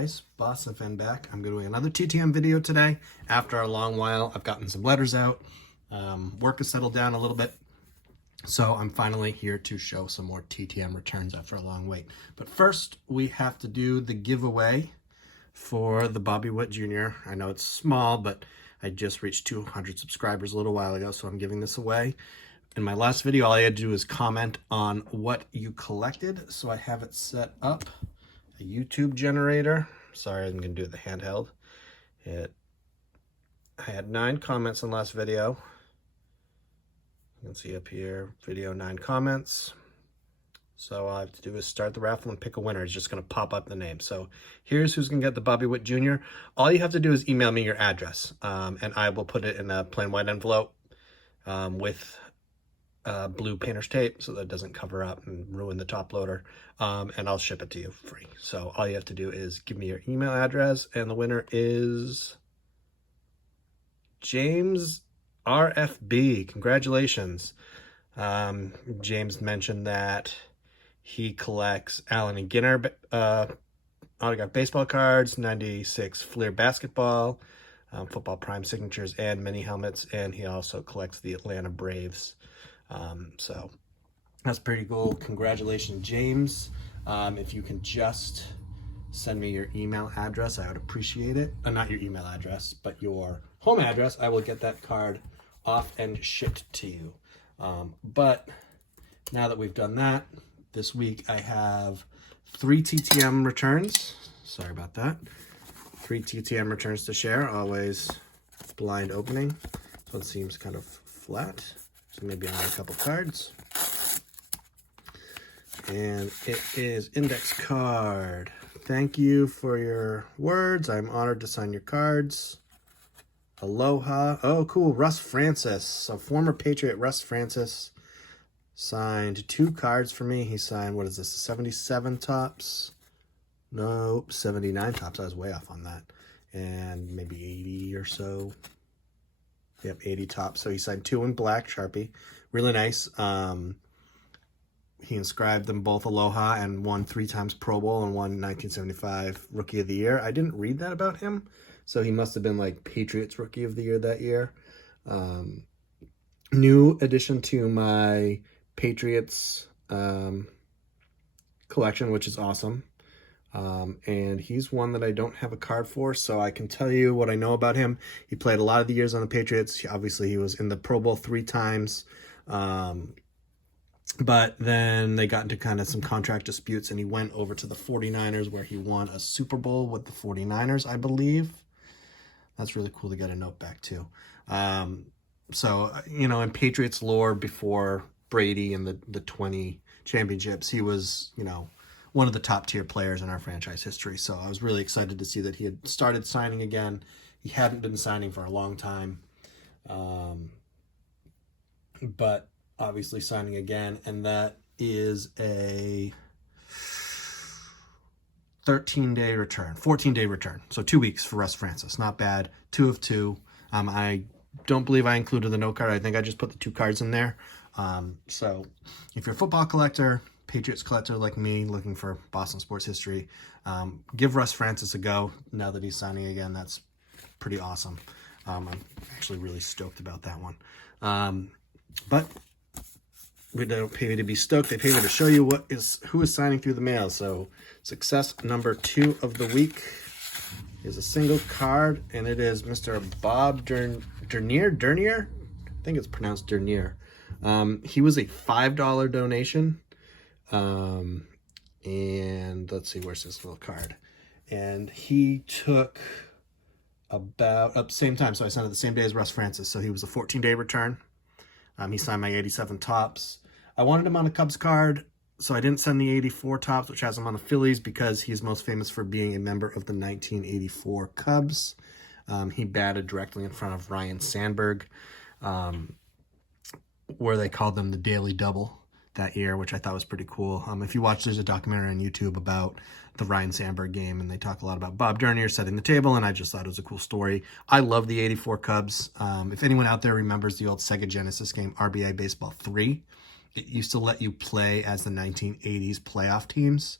guys, BostnfnTTM back. I'm doing another TTM video today. After a long while, I've gotten some letters out. Work has settled down a little bit. So I'm finally here to show some more TTM returns after a long wait. But first, we have to do the giveaway for the Bobby Witt Jr. I know it's small, but I just reached 200 subscribers a little while ago, so I'm giving this away. In my last video, all I had to do is comment on what you collected. So I have it set up. A YouTube generator. Sorry, I'm going to do it the handheld. I had 9 comments in the last video. You can see up here, video 9 comments. So all I have to do is start the raffle and pick a winner. It's just going to pop up the name. So here's who's going to get the Bobby Witt Jr. All you have to do is email me your address, and I will put it in a plain white envelope with blue painter's tape so that it doesn't cover up and ruin the top loader, and I'll ship it to you free. So all you have to do is give me your email address, and the winner is James RFB. Congratulations. James mentioned that he collects Allen and Ginner autographed baseball cards, 96 Fleer basketball, football prime signatures, and mini helmets, and he also collects the Atlanta Braves. So that's pretty cool. Congratulations, James. If you can just send me your email address, I would appreciate it. Not your email address, but your home address. I will get that card off and shipped to you. But now that we've done that, this week I have 3 TTM returns. Sorry about that. 3 TTM returns to share. Always blind opening. This one seems kind of flat. So maybe I'll add a couple cards. And it is index card. Thank you for your words. I'm honored to sign your cards. Aloha. Oh, cool. Russ Francis. So former Patriot Russ Francis signed 2 cards for me. He signed, what is this, 77 tops? Nope, 79 tops. I was way off on that. And maybe 80 or so. Yep, 80 tops. So he signed 2 in black Sharpie. Really nice. He inscribed them both Aloha and won 3 times Pro Bowl and won 1975 Rookie of the Year. I didn't read that about him, so he must have been like Patriots Rookie of the Year that year. New addition to my Patriots collection, which is awesome. And he's one that I don't have a card for, so I can tell you what I know about him. He played a lot of the years on the Patriots. Obviously, he was in the Pro Bowl 3 times. But then they got into kind of some contract disputes, and he went over to the 49ers, where he won a Super Bowl with the 49ers, I believe. That's really cool to get a note back, too. So, you know, in Patriots lore, before Brady and the 20 championships, he was, you know, one of the top tier players in our franchise history. So I was really excited to see that he had started signing again. He hadn't been signing for a long time, but obviously signing again. And that is a 13-day return, 14-day return. So 2 weeks for Russ Francis. Not bad. 2 of 2. I don't believe I included the note card. I think I just put the 2 cards in there. So if you're a football collector, Patriots collector like me, looking for Boston sports history, give Russ Francis a go now that he's signing again. That's pretty awesome. I'm actually really stoked about that one. But we don't pay me to be stoked. They pay me to show you who is signing through the mail. So success number 2 of the week is a single card, and it is Mr. Bob Dernier. I think it's pronounced Dernier. He was a $5 donation. And let's see, where's this little card? And he took about same time. So I signed it the same day as Russ Francis. So he was a 14-day return. He signed my 87 tops. I wanted him on a Cubs card, so I didn't send the 84 tops, which has him on the Phillies, because he's most famous for being a member of the 1984 Cubs. He batted directly in front of Ryan Sandberg, where they called them the Daily Double that year, which I thought was pretty cool. If you watch, there's a documentary on YouTube about the Ryan Sandberg game, and they talk a lot about Bob Dernier setting the table, and I just thought it was a cool story. I love the 84 Cubs. If anyone out there remembers the old Sega Genesis game, RBI Baseball 3, it used to let you play as the 1980s playoff teams,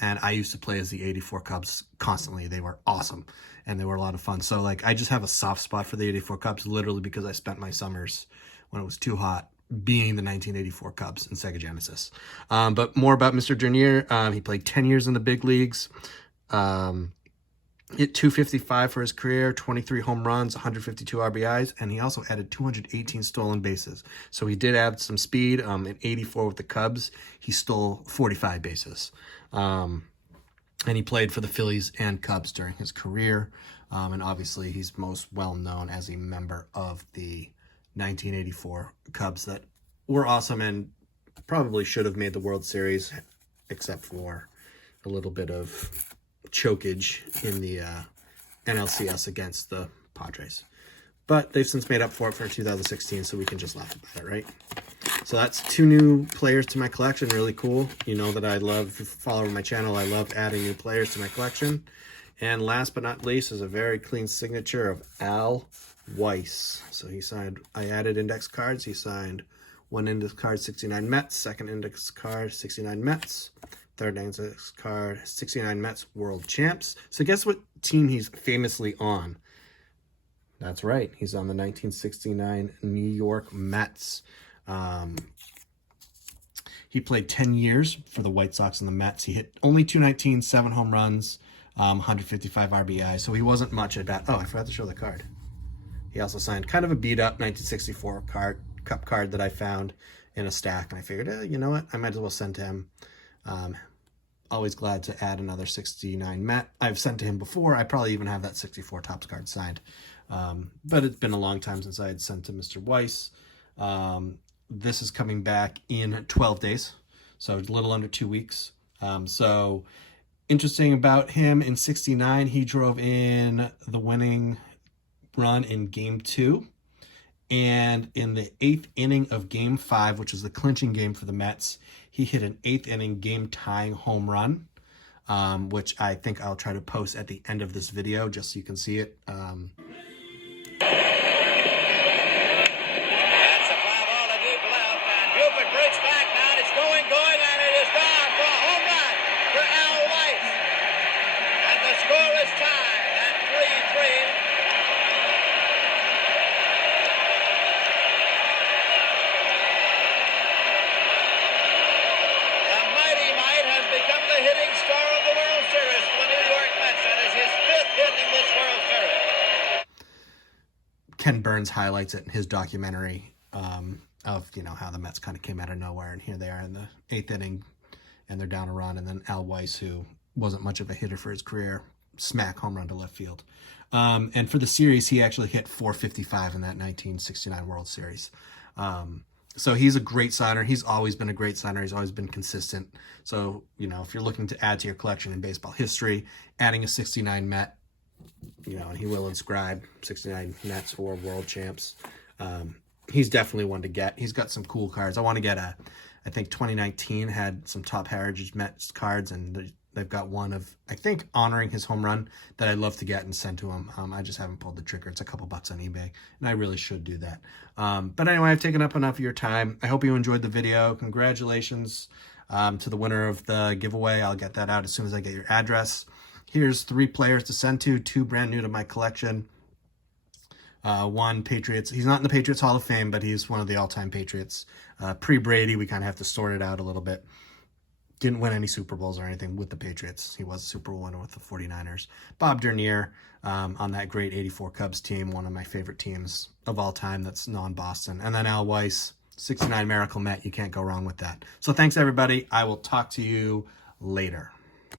And I used to play as the 84 Cubs constantly. They were awesome, and they were a lot of fun. So, like, I just have a soft spot for the 84 Cubs, literally because I spent my summers when it was too hot being the 1984 Cubs in Sega Genesis. But more about Mr. Dernier. He played 10 years in the big leagues. Hit 255 for his career, 23 home runs, 152 RBIs, and he also added 218 stolen bases. So he did add some speed. In 84 with the Cubs, he stole 45 bases. And he played for the Phillies and Cubs during his career. And obviously, he's most well known as a member of the 1984 Cubs that were awesome and probably should have made the World Series, except for a little bit of chokeage in the NLCS against the Padres. But they've since made up for it for 2016, so we can just laugh about it, right? So that's 2 new players to my collection. Really cool. You know that I love, if you follow my channel, I love adding new players to my collection. And last but not least is a very clean signature of Al Weiss. So he signed, I added index cards. He signed 1 index card, 69 Mets, 2nd index card, 69 Mets, 3rd index card, 69 Mets, world champs. So guess what team he's famously on? That's right. He's on the 1969 New York Mets. He played 10 years for the White Sox and the Mets. He hit only 219, 7 home runs, 155 RBI. So he wasn't much at bat. Oh, I forgot to show the card. He also signed kind of a beat-up 1964 Cup card that I found in a stack. And I figured, you know what? I might as well send to him. Always glad to add another 69 Met. I've sent to him before. I probably even have that 64 Topps card signed. But it's been a long time since I had sent to Mr. Weiss. This is coming back in 12 days, so a little under 2 weeks. So interesting about him, in 69, he drove in the winning run in Game 2. And in the 8th inning of Game 5, which was the clinching game for the Mets, he hit an 8th inning game-tying home run, which I think I'll try to post at the end of this video just so you can see it. That's a fly ball to deep left, and Buford breaks back now, and it's going, and it is gone for a home run for Al Weiss. And the score is tied at 3-3. Hitting star of the World Series for the New York Mets. That is his 5th hit in this World Series. Ken Burns highlights it in his documentary of, you know, how the Mets kind of came out of nowhere, and here they are in the 8th inning and they're down a run, and then Al Weiss, who wasn't much of a hitter for his career, smack home run to left field. And for the series, he actually hit 455 in that 1969 World Series. So he's a great signer. He's always been a great signer. He's always been consistent. So, you know, if you're looking to add to your collection in baseball history, adding a 69 Met, you know, and he will inscribe 69 Mets for world champs. He's definitely one to get. He's got some cool cards. I want to get I think 2019 had some top heritage Mets cards, and they've got one of, I think, honoring his home run that I'd love to get and send to him. I just haven't pulled the trigger. It's a couple bucks on eBay, and I really should do that. But anyway, I've taken up enough of your time. I hope you enjoyed the video. Congratulations to the winner of the giveaway. I'll get that out as soon as I get your address. Here's 3 players to send to, 2 brand new to my collection. 1 Patriots. He's not in the Patriots Hall of Fame, but he's one of the all-time Patriots. Pre-Brady, we kind of have to sort it out a little bit. Didn't win any Super Bowls or anything with the Patriots. He was a Super Bowl winner with the 49ers. Bob Dernier on that great 84 Cubs team, one of my favorite teams of all time that's non-Boston. And then Al Weiss, 69 Miracle Met. You can't go wrong with that. So thanks, everybody. I will talk to you later.